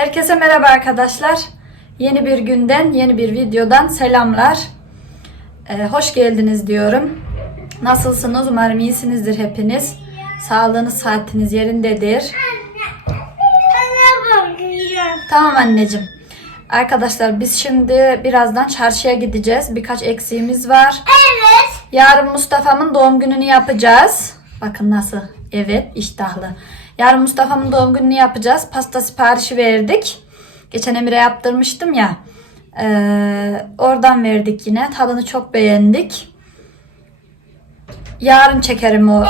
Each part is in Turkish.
Herkese merhaba arkadaşlar. Yeni bir günden, yeni bir videodan selamlar. Ee, hoş geldiniz diyorum. Nasılsınız? Umarım iyisinizdir hepiniz. Sağlığınız, saatiniz yerindedir. Tamam anneciğim. Arkadaşlar biz şimdi birazdan çarşıya gideceğiz. Birkaç eksiğimiz var. Evet. Yarın Mustafa'mın doğum gününü yapacağız. Bakın nasıl. Evet iştahlı. Yarın Mustafa'mın doğum gününü yapacağız. Pasta siparişi verdik. Geçen Emir'e yaptırmıştım ya. Ee, oradan verdik yine. Tadını çok beğendik. Yarın çekerim o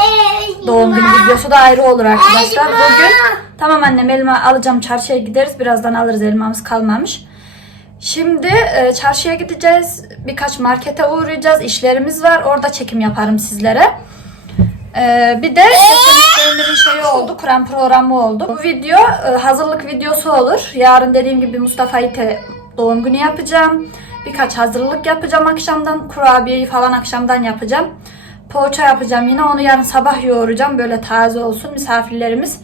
doğum günü videosu da ayrı olur arkadaşlar. Bugün tamam annem elma alacağım çarşıya gideriz. Birazdan alırız elmamız kalmamış. Şimdi e, çarşıya gideceğiz. Birkaç markete uğrayacağız. İşlerimiz var. Orada çekim yaparım sizlere. E, bir de geçen Emir'in şeyi oldu. Kur'an programı oldu. Bu video e, hazırlık videosu olur. Yarın dediğim gibi Mustafa İte doğum günü yapacağım. Birkaç hazırlık yapacağım akşamdan. Kurabiyeyi falan akşamdan yapacağım. Poğaça yapacağım yine. Onu yarın sabah yoğuracağım. Böyle taze olsun. Misafirlerimiz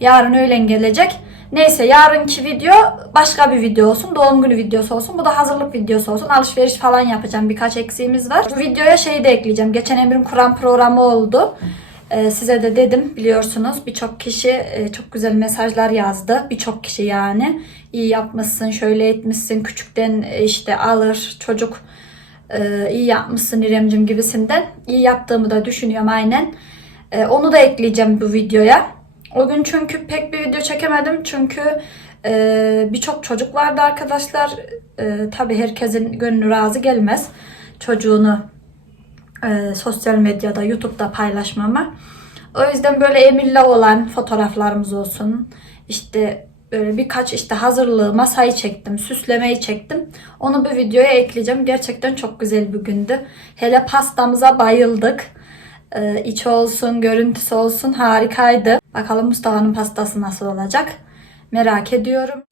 yarın öğlen gelecek. Neyse yarınki video başka bir video olsun. Doğum günü videosu olsun. Bu da hazırlık videosu olsun. Alışveriş falan yapacağım. Birkaç eksiğimiz var. Bu videoya şey de ekleyeceğim. Geçen Emre'nin Kur'an programı oldu. Ee, size de dedim biliyorsunuz. Birçok kişi e, çok güzel mesajlar yazdı. Birçok kişi yani. İyi yapmışsın, şöyle etmişsin. Küçükten e, işte alır çocuk e, iyi yapmışsın İremcim gibisinden. İyi yaptığımı da düşünüyorum aynen. E, onu da ekleyeceğim bu videoya. O gün çünkü pek bir video çekemedim çünkü e, birçok çocuk vardı arkadaşlar. E, tabii herkesin gönlü razı gelmez çocuğunu e, sosyal medyada, YouTube'da paylaşmama. O yüzden böyle Emir'le olan fotoğraflarımız olsun. İşte böyle birkaç işte hazırlığı, masayı çektim, süslemeyi çektim. Onu bu videoya ekleyeceğim. Gerçekten çok güzel bir gündü. Hele pastamıza bayıldık. Ee, içi olsun, görüntüsü olsun harikaydı. Bakalım Mustafa'nın pastası nasıl olacak? Merak ediyorum.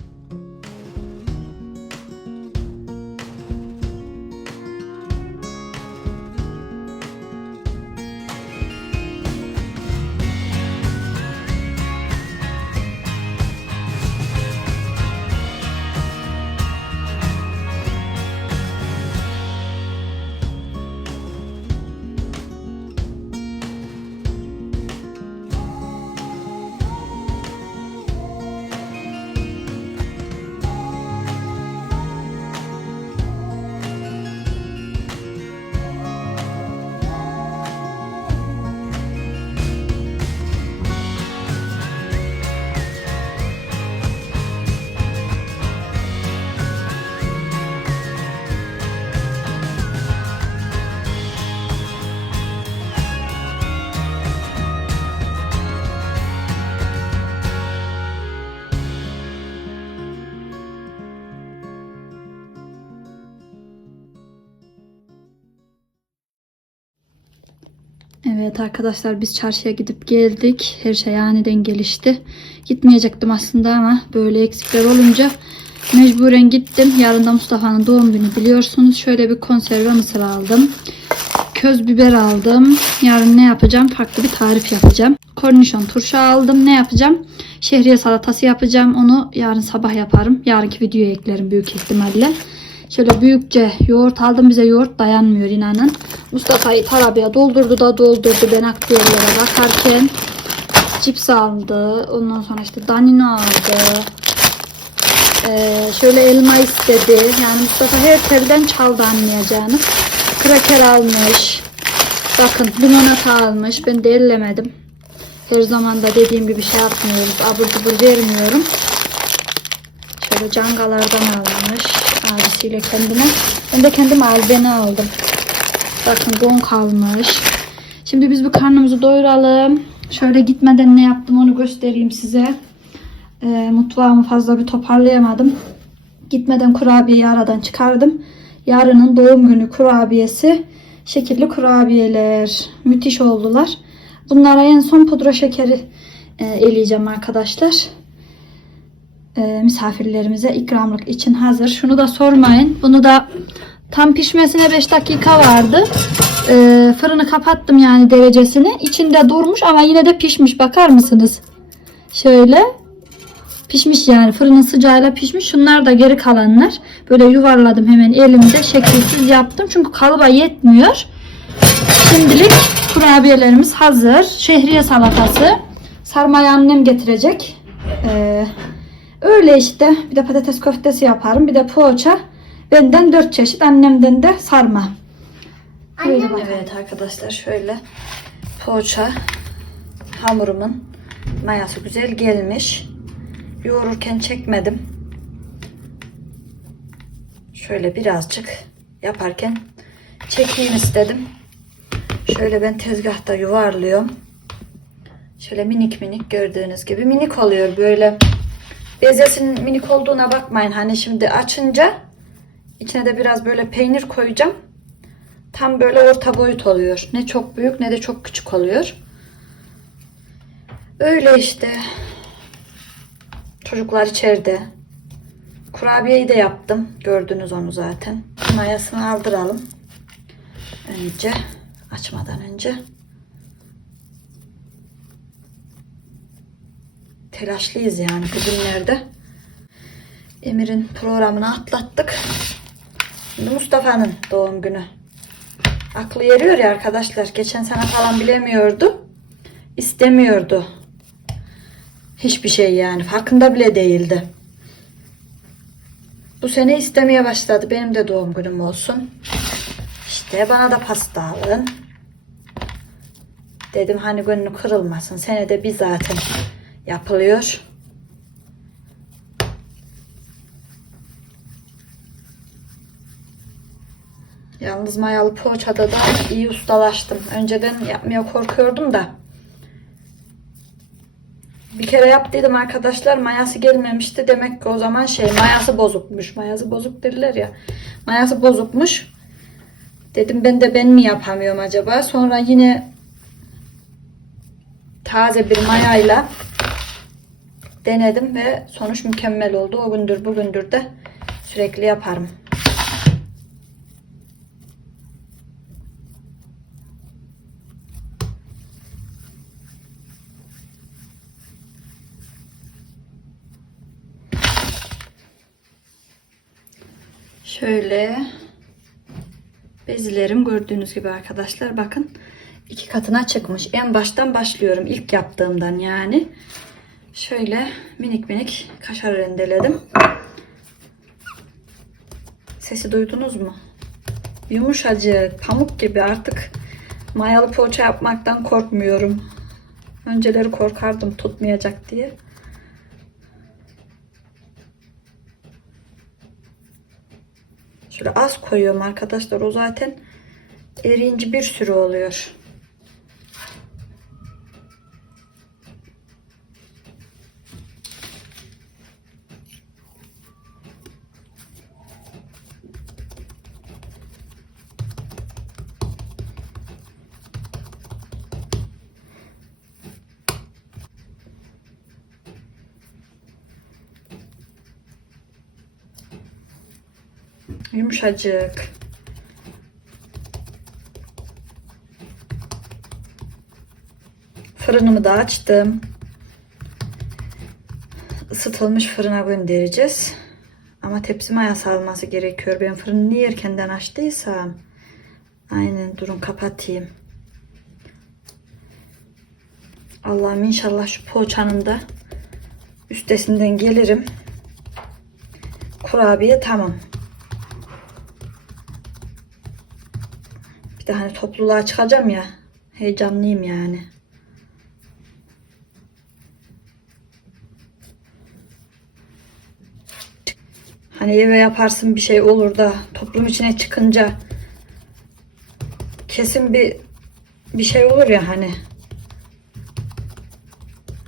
Evet arkadaşlar biz çarşıya gidip geldik. Her şey aniden gelişti. Gitmeyecektim aslında ama böyle eksikler olunca mecburen gittim. Yarın da Mustafa'nın doğum günü biliyorsunuz. Şöyle bir konserve mısır aldım. Köz biber aldım. Yarın ne yapacağım? Farklı bir tarif yapacağım. Kornişon turşu aldım. Ne yapacağım? Şehriye salatası yapacağım. Onu yarın sabah yaparım. Yarınki videoya eklerim büyük ihtimalle. Şöyle büyükçe yoğurt aldım. Bize yoğurt dayanmıyor inanın. Mustafa'yı arabaya doldurdu da doldurdu. Ben aktiyonlara bakarken cips aldı. Ondan sonra işte danino aldı. Ee, şöyle elma istedi. Yani Mustafa her telden çaldı anlayacağınız. Kraker almış. Bakın limonata almış. Ben de ellemedim. Her zaman da dediğim gibi şey yapmıyoruz. Abur cubur vermiyorum. Şöyle cangalardan almış. Abisiyle kendine. Ben de kendim albeni aldım. Bakın don kalmış. Şimdi biz bu karnımızı doyuralım. Şöyle gitmeden ne yaptım onu göstereyim size. Ee, mutfağımı fazla bir toparlayamadım. Gitmeden kurabiyeyi aradan çıkardım. Yarının doğum günü kurabiyesi. Şekilli kurabiyeler. Müthiş oldular. Bunlara en son pudra şekeri e, eleyeceğim arkadaşlar. E, misafirlerimize ikramlık için hazır. Şunu da sormayın. Bunu da tam pişmesine 5 dakika vardı. E, fırını kapattım yani derecesini. İçinde durmuş ama yine de pişmiş. Bakar mısınız? Şöyle. Pişmiş yani fırının sıcağıyla pişmiş. Şunlar da geri kalanlar. Böyle yuvarladım hemen elimde şekilsiz yaptım. Çünkü kalıba yetmiyor. Şimdilik kurabiyelerimiz hazır. Şehriye salatası. Sarmayı annem getirecek. Ee, öyle işte. Bir de patates köftesi yaparım. Bir de poğaça. Benden dört çeşit. Annemden de sarma. Annem Evet arkadaşlar şöyle poğaça hamurumun mayası güzel gelmiş. Yoğururken çekmedim. Şöyle birazcık yaparken çekeyim istedim. Şöyle ben tezgahta yuvarlıyorum. Şöyle minik minik gördüğünüz gibi minik oluyor böyle. Bezesinin minik olduğuna bakmayın. Hani şimdi açınca içine de biraz böyle peynir koyacağım. Tam böyle orta boyut oluyor. Ne çok büyük ne de çok küçük oluyor. Öyle işte. Çocuklar içeride. Kurabiyeyi de yaptım. Gördünüz onu zaten. Mayasını aldıralım. Önce açmadan önce. Telaşlıyız yani bugünlerde. Emir'in programını atlattık. Şimdi Mustafa'nın doğum günü. Aklı yeriyor ya arkadaşlar. Geçen sene falan bilemiyordu. İstemiyordu. Hiçbir şey yani. Farkında bile değildi. Bu sene istemeye başladı. Benim de doğum günüm olsun. İşte bana da pasta alın. Dedim hani gönlü kırılmasın. Senede bir zaten yapılıyor. Yalnız mayalı poğaçada da iyi ustalaştım. Önceden yapmaya korkuyordum da. Bir kere yaptıydım arkadaşlar. Mayası gelmemişti. Demek ki o zaman şey mayası bozukmuş. Mayası bozuk derler ya. Mayası bozukmuş. Dedim ben de ben mi yapamıyorum acaba? Sonra yine taze bir mayayla denedim ve sonuç mükemmel oldu. O gündür bugündür de sürekli yaparım. Şöyle bezilerim gördüğünüz gibi arkadaşlar bakın iki katına çıkmış. En baştan başlıyorum ilk yaptığımdan yani. Şöyle minik minik kaşar rendeledim. Sesi duydunuz mu? Yumuşacık, pamuk gibi artık mayalı poğaça yapmaktan korkmuyorum. Önceleri korkardım tutmayacak diye. Şöyle az koyuyorum arkadaşlar. O zaten eriyince bir sürü oluyor. Yumuşacık. Fırınımı da açtım. Isıtılmış fırına göndereceğiz. Ama tepsi mayası alması gerekiyor. Ben fırını niye erkenden açtıysam. Aynen durun kapatayım. Allah'ım inşallah şu poğaçanın da üstesinden gelirim. Kurabiye tamam. De hani topluluğa çıkacağım ya. Heyecanlıyım yani. Hani eve yaparsın bir şey olur da toplum içine çıkınca kesin bir bir şey olur ya hani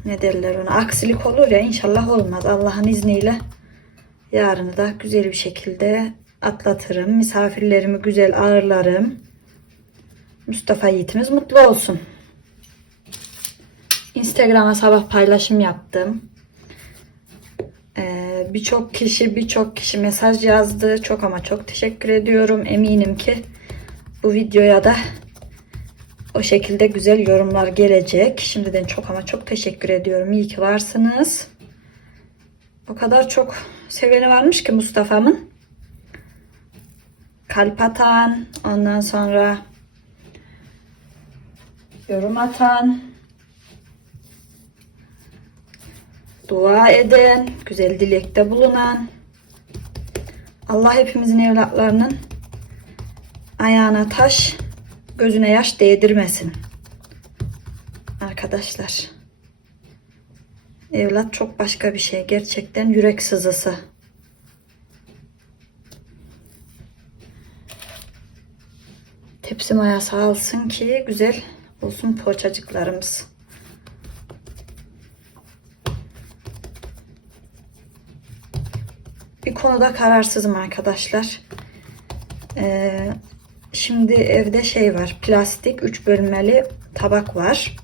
ne derler ona aksilik olur ya inşallah olmaz Allah'ın izniyle yarını da güzel bir şekilde atlatırım misafirlerimi güzel ağırlarım Mustafa Yiğitimiz mutlu olsun Instagram'a sabah paylaşım yaptım ee, birçok kişi birçok kişi mesaj yazdı çok ama çok teşekkür ediyorum eminim ki bu videoya da o şekilde güzel yorumlar gelecek. Şimdiden çok ama çok teşekkür ediyorum. İyi ki varsınız. O kadar çok seveni varmış ki Mustafa'mın. Kalp atan, ondan sonra yorum atan, dua eden, güzel dilekte bulunan, Allah hepimizin evlatlarının ayağına taş, gözüne yaş değdirmesin. Arkadaşlar. Evlat çok başka bir şey. Gerçekten yürek sızısı. Tepsi maya sağ olsun ki güzel olsun poğaçacıklarımız. Bir konuda kararsızım arkadaşlar. Ee, şimdi evde şey var. Plastik 3 bölmeli tabak var.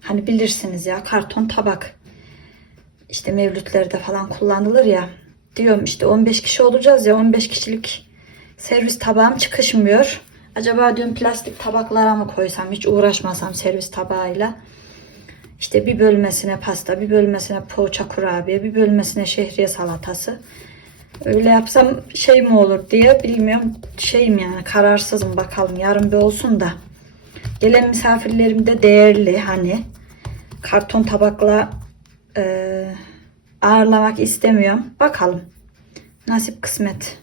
Hani bilirsiniz ya karton tabak. İşte mevlütlerde falan kullanılır ya. Diyorum işte 15 kişi olacağız ya 15 kişilik servis tabağım çıkışmıyor. Acaba diyorum plastik tabaklara mı koysam hiç uğraşmasam servis tabağıyla. İşte bir bölmesine pasta, bir bölmesine poğaça kurabiye, bir bölmesine şehriye salatası. Öyle yapsam şey mi olur diye bilmiyorum. Şeyim yani kararsızım bakalım yarın bir olsun da. Gelen misafirlerim de değerli hani. Karton tabakla e, ağırlamak istemiyorum. Bakalım. Nasip kısmet.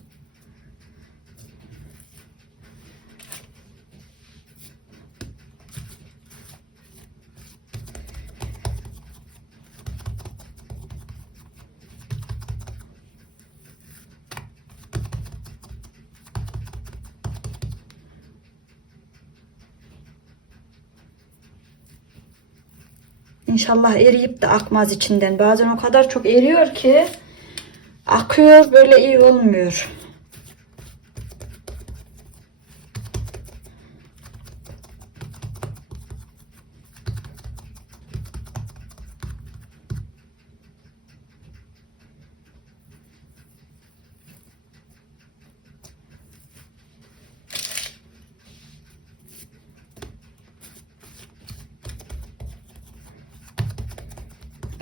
İnşallah eriyip de akmaz içinden. Bazen o kadar çok eriyor ki akıyor böyle iyi olmuyor.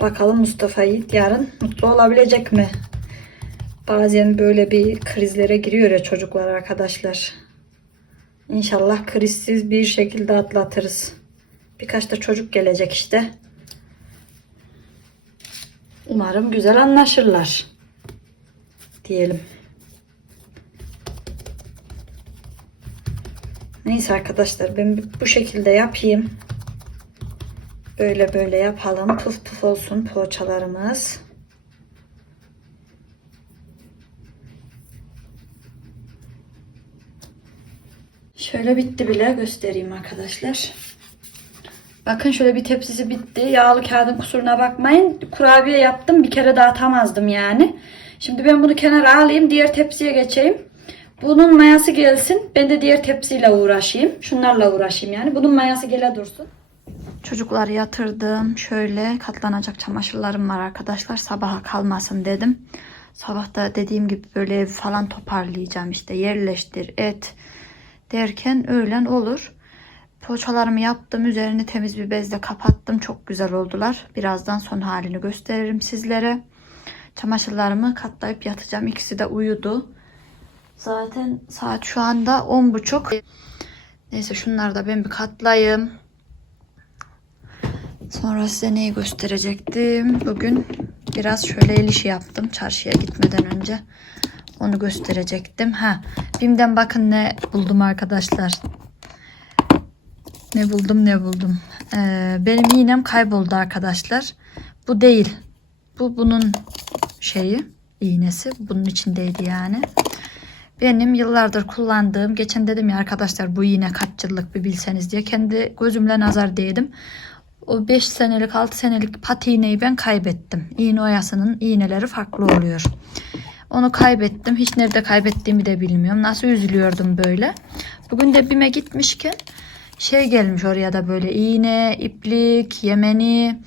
Bakalım Mustafa Yiğit yarın mutlu olabilecek mi? Bazen böyle bir krizlere giriyor ya çocuklar arkadaşlar. İnşallah krizsiz bir şekilde atlatırız. Birkaç da çocuk gelecek işte. Umarım güzel anlaşırlar. Diyelim. Neyse arkadaşlar ben bu şekilde yapayım. Böyle böyle yapalım. Puf puf olsun poğaçalarımız. Şöyle bitti bile göstereyim arkadaşlar. Bakın şöyle bir tepsisi bitti. Yağlı kağıdın kusuruna bakmayın. Kurabiye yaptım. Bir kere dağıtamazdım yani. Şimdi ben bunu kenara alayım. Diğer tepsiye geçeyim. Bunun mayası gelsin. Ben de diğer tepsiyle uğraşayım. Şunlarla uğraşayım yani. Bunun mayası gele dursun. Çocukları yatırdım. Şöyle katlanacak çamaşırlarım var arkadaşlar. Sabaha kalmasın dedim. Sabah da dediğim gibi böyle ev falan toparlayacağım. işte yerleştir, et derken öğlen olur. Poğaçalarımı yaptım. Üzerini temiz bir bezle kapattım. Çok güzel oldular. Birazdan son halini gösteririm sizlere. Çamaşırlarımı katlayıp yatacağım. İkisi de uyudu. Zaten saat şu anda 10.30. Neyse şunları da ben bir katlayayım. Sonra size neyi gösterecektim? Bugün biraz şöyle el işi yaptım çarşıya gitmeden önce. Onu gösterecektim. Ha, Bim'den bakın ne buldum arkadaşlar. Ne buldum ne buldum. Ee, benim iğnem kayboldu arkadaşlar. Bu değil. Bu bunun şeyi iğnesi. Bunun içindeydi yani. Benim yıllardır kullandığım, geçen dedim ya arkadaşlar bu iğne kaç yıllık bir bilseniz diye kendi gözümle nazar değdim. O 5 senelik 6 senelik pat iğneyi ben kaybettim. İğne oyasının iğneleri farklı oluyor. Onu kaybettim. Hiç nerede kaybettiğimi de bilmiyorum. Nasıl üzülüyordum böyle. Bugün de BİM'e gitmişken şey gelmiş oraya da böyle iğne, iplik, yemeni,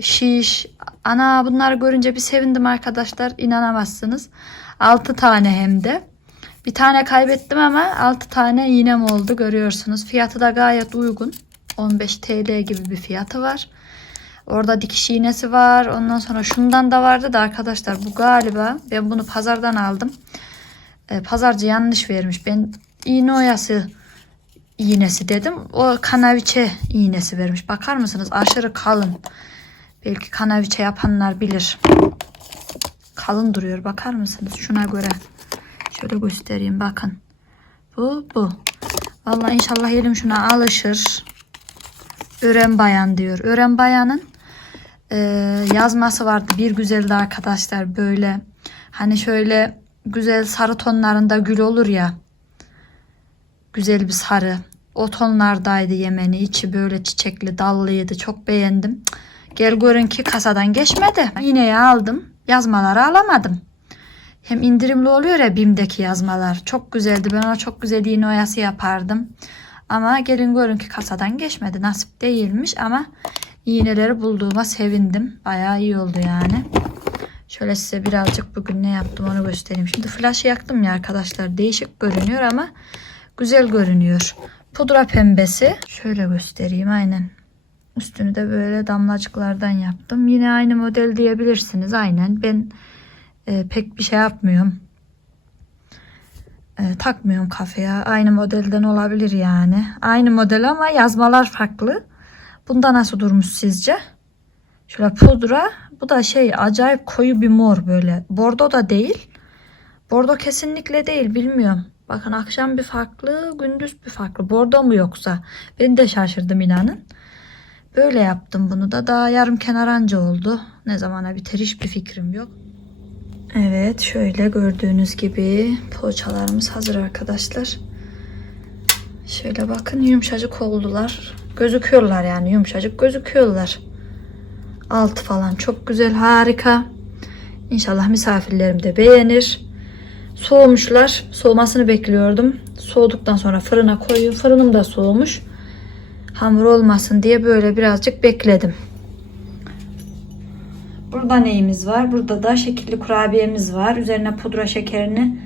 şiş. Ana bunları görünce bir sevindim arkadaşlar. İnanamazsınız. 6 tane hem de. Bir tane kaybettim ama 6 tane iğnem oldu görüyorsunuz. Fiyatı da gayet uygun. 15 TL gibi bir fiyatı var. Orada dikiş iğnesi var. Ondan sonra şundan da vardı da arkadaşlar bu galiba ben bunu pazardan aldım. E, pazarcı yanlış vermiş. Ben iğne oyası iğnesi dedim. O kanaviçe iğnesi vermiş. Bakar mısınız? Aşırı kalın. Belki kanaviçe yapanlar bilir. Kalın duruyor. Bakar mısınız? Şuna göre. Şöyle göstereyim. Bakın. Bu bu. Vallahi inşallah elim şuna alışır. Ören bayan diyor. Ören bayanın e, yazması vardı. Bir güzeldi arkadaşlar böyle. Hani şöyle güzel sarı tonlarında gül olur ya. Güzel bir sarı. O tonlardaydı yemeni. içi böyle çiçekli dallıydı. Çok beğendim. Gel görün ki kasadan geçmedi. Yine aldım. Yazmaları alamadım. Hem indirimli oluyor ya BİM'deki yazmalar. Çok güzeldi. Ben ona çok güzel iğne oyası yapardım. Ama gelin görün ki kasadan geçmedi. Nasip değilmiş ama iğneleri bulduğuma sevindim. Bayağı iyi oldu yani. Şöyle size birazcık bugün ne yaptım onu göstereyim. Şimdi flaşı yaktım ya arkadaşlar. Değişik görünüyor ama güzel görünüyor. Pudra pembesi. Şöyle göstereyim aynen. Üstünü de böyle damlacıklardan yaptım. Yine aynı model diyebilirsiniz. Aynen. Ben e, pek bir şey yapmıyorum. E, takmıyorum kafaya. Aynı modelden olabilir yani. Aynı model ama yazmalar farklı. Bunda nasıl durmuş sizce? Şöyle pudra. Bu da şey acayip koyu bir mor böyle. Bordo da değil. Bordo kesinlikle değil bilmiyorum. Bakın akşam bir farklı, gündüz bir farklı. Bordo mu yoksa? Ben de şaşırdım inanın. Böyle yaptım bunu da. Daha yarım kenar anca oldu. Ne zamana biter hiçbir fikrim yok. Evet şöyle gördüğünüz gibi poğaçalarımız hazır arkadaşlar. Şöyle bakın yumuşacık oldular. Gözüküyorlar yani yumuşacık gözüküyorlar. Altı falan çok güzel harika. İnşallah misafirlerim de beğenir. Soğumuşlar. Soğumasını bekliyordum. Soğuduktan sonra fırına koyuyorum. Fırınım da soğumuş. Hamur olmasın diye böyle birazcık bekledim. Burada neyimiz var? Burada da şekilli kurabiyemiz var. Üzerine pudra şekerini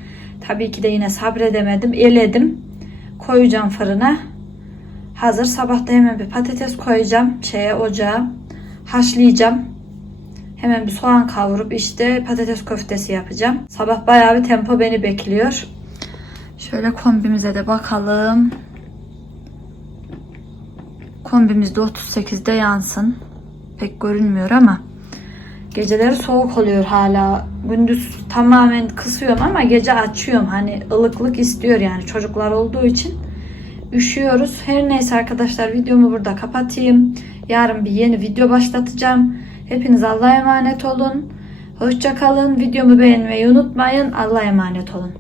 tabii ki de yine sabredemedim. Eledim. Koyacağım fırına. Hazır. Sabah da hemen bir patates koyacağım şeye ocağa. Haşlayacağım. Hemen bir soğan kavurup işte patates köftesi yapacağım. Sabah bayağı bir tempo beni bekliyor. Şöyle kombimize de bakalım. Kombimiz de 38'de yansın. Pek görünmüyor ama geceleri soğuk oluyor hala. Gündüz tamamen kısıyorum ama gece açıyorum. Hani ılıklık istiyor yani çocuklar olduğu için üşüyoruz. Her neyse arkadaşlar videomu burada kapatayım. Yarın bir yeni video başlatacağım. Hepiniz Allah'a emanet olun. Hoşça kalın. Videomu beğenmeyi unutmayın. Allah'a emanet olun.